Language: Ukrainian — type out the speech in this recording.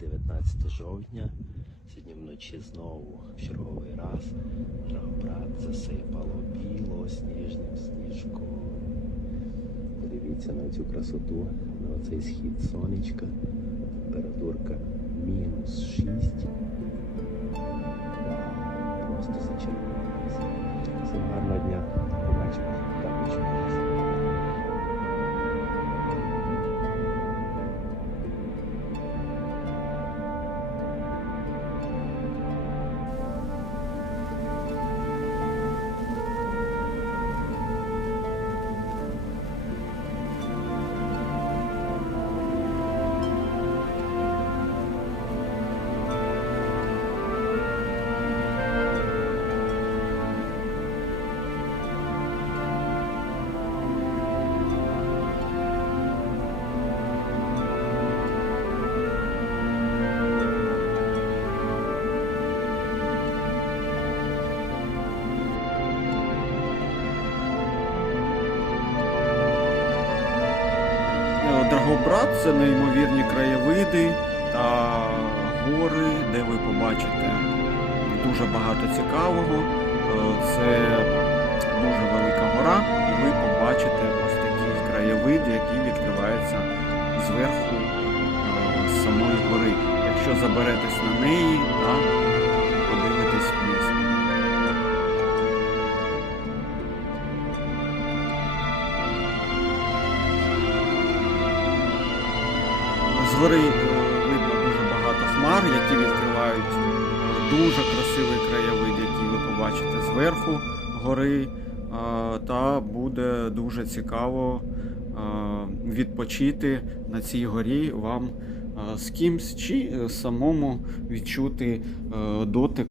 14 жовтня. Сьогодні вночі знову в черговий раз Драгобрат засипало біло сніжним сніжком. Подивіться на цю красоту, на оцей схід сонечка. Температурка мінус 6. Просто зачерпнулися. Всім гарного дня. Побачимо. Драгобрат це неймовірні краєвиди та гори, де ви побачите дуже багато цікавого. Е, Це дуже велика гора, і ви побачите ось такі краєвиди, які відкриваються зверху е, з самої гори. Якщо заберетесь на неї та подивитесь Згори видно дуже багато хмар, які відкривають дуже красивий краєвид, який ви побачите зверху гори. Та буде дуже цікаво відпочити на цій горі вам з кимсь чи е, самому відчути е, дотик